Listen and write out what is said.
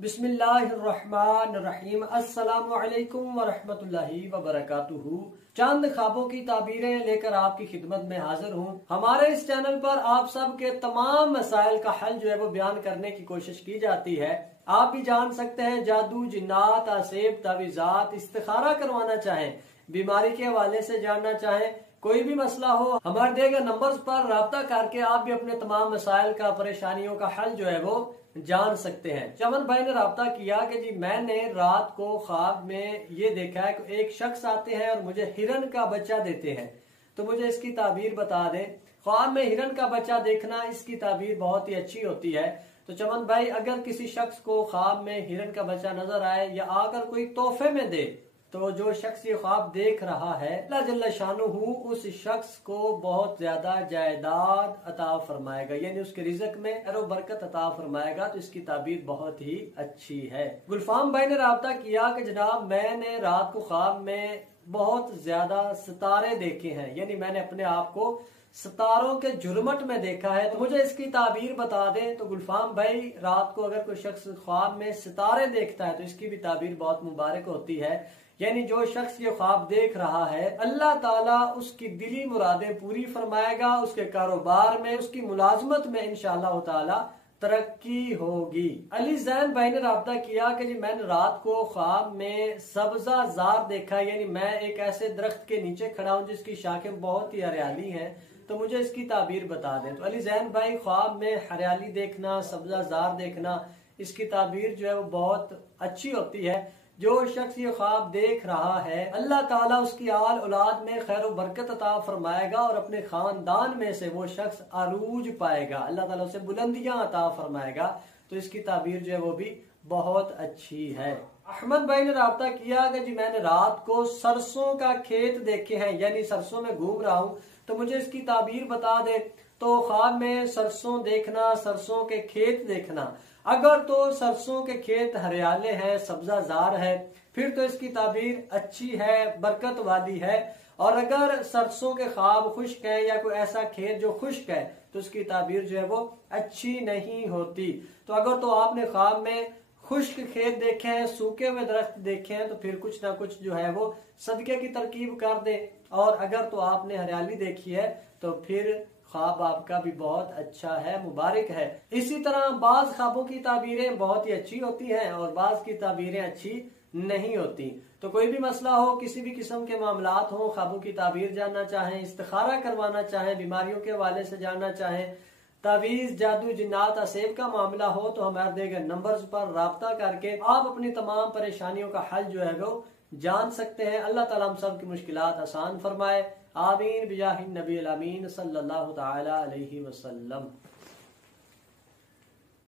बिस्मिल्लाहिर्रहमानिर्रहीम। अस्सलामुअलैकुम वरहमतुल्लाहि वबरकातुहू। चंद ख्वाबों की ताबीरें लेकर आपकी खिदमत में हाजिर हूँ। हमारे इस चैनल पर आप सब के तमाम मसाइल का हल जो है वो बयान करने की कोशिश की जाती है। आप भी जान सकते हैं, जादू, जिन्नात, आसेब, तावीज़ात, इस्तिखारा करवाना चाहें, बीमारी के हवाले से जानना चाहें, कोई भी मसला हो, हमारे दिए गए नंबर्स पर राब्ता करके आप भी अपने तमाम मसाइल का, परेशानियों का हल जो है वो जान सकते हैं। चमन भाई ने राब्ता किया कि जी मैंने रात को ख्वाब में ये देखा है कि एक शख्स आते हैं और मुझे हिरन का बच्चा देते हैं, तो मुझे इसकी ताबीर बता दें। ख्वाब में हिरन का बच्चा देखना, इसकी ताबीर बहुत ही अच्छी होती है। तो चमन भाई, अगर किसी शख्स को ख्वाब में हिरन का बच्चा नजर आए या आकर कोई तोहफे में दे, तो जो शख्स ये ख्वाब देख रहा है, अल्लाह जल्ला शानुहू उस शख्स को बहुत ज्यादा जायदाद अता फरमाएगा, यानी उसके रिज़्क़ में खैर बरकत अता फरमाएगा। तो इसकी ताबीर बहुत ही अच्छी है। गुलफाम भाई ने राब्ता किया कि जनाब मैंने रात को ख्वाब में बहुत ज्यादा सितारे देखे हैं, यानी मैंने अपने आप को सितारों के झुरमट में देखा है, तो मुझे इसकी ताबीर बता दें। तो गुलफाम भाई, रात को अगर कोई शख्स ख्वाब में सितारे देखता है तो इसकी भी ताबीर बहुत मुबारक होती है, यानी जो शख्स ये ख्वाब देख रहा है, अल्लाह ताला उसकी दिली मुरादें पूरी फरमाएगा, उसके कारोबार में, उसकी मुलाजमत में इंशाअल्लाह ताला तरक्की होगी। अली जैन भाई ने राब्ता किया कि जी मैंने रात को ख्वाब में सब्जा जार देखा, यानी मैं एक ऐसे दरख्त के नीचे खड़ा हूँ जिसकी शाखें बहुत ही हरियाली हैं, तो मुझे इसकी ताबीर बता दें। तो अली जैन भाई, ख्वाब में हरियाली देखना, सब्जा जार देखना, इसकी ताबीर जो है वो बहुत अच्छी होती है। जो शख्स ये ख्वाब देख रहा है, अल्लाह ताला उसकी आल औलाद में खैर बरकत अता फरमाएगा और अपने खानदान में से वो शख्स अरूज पाएगा, अल्लाह ताला उसे बुलंदियां अता फरमाएगा। तो इसकी ताबीर जो है वो भी बहुत अच्छी है। अहमद भाई ने राब्ता किया कि जी मैंने रात को सरसों का खेत देखे हैं, यानी सरसों में घूम रहा हूँ, तो मुझे इसकी ताबीर बता दे। तो ख्वाब में सरसों देखना, सरसों के खेत देखना, अगर तो सरसों के खेत हरियाले हैं, सब्जाजार है, फिर तो इसकी ताबीर अच्छी है, बरकत वाली है। और अगर सरसों के ख्वाब खुश्क है या कोई ऐसा खेत जो खुश्क है, तो उसकी ताबीर जो है वो अच्छी नहीं होती। तो अगर तो आपने ख्वाब में खुश्क खेत देखे हैं, सूखे हुए दरख्त देखे हैं, तो फिर कुछ ना कुछ जो है वो सदके की तरकीब कर दे। और अगर तो आपने हरियाली देखी है, तो फिर ख्वाब आपका भी बहुत अच्छा है, मुबारक है। इसी तरह बाज ख्वाबों की ताबीरें बहुत ही अच्छी होती हैं और बाज की ताबीरें अच्छी नहीं होती। तो कोई भी मसला हो, किसी भी किस्म के मामलात हो, ख्वाबों की ताबीर जानना चाहें, इस्तिखारा करवाना चाहें, बीमारियों के हवाले से जानना चाहें, तावीज, जादू, जिन्नात, असेब का मामला हो, तो हमारे दिए गए नंबर्स पर राब्ता करके आप अपनी तमाम परेशानियों का हल जो है वो जान सकते हैं। अल्लाह ताला हम सब की मुश्किलात आसान फरमाए। आमीन बिजाहिन नबी अमीन सल्लल्लाहु तआला अलैहि वसल्लम।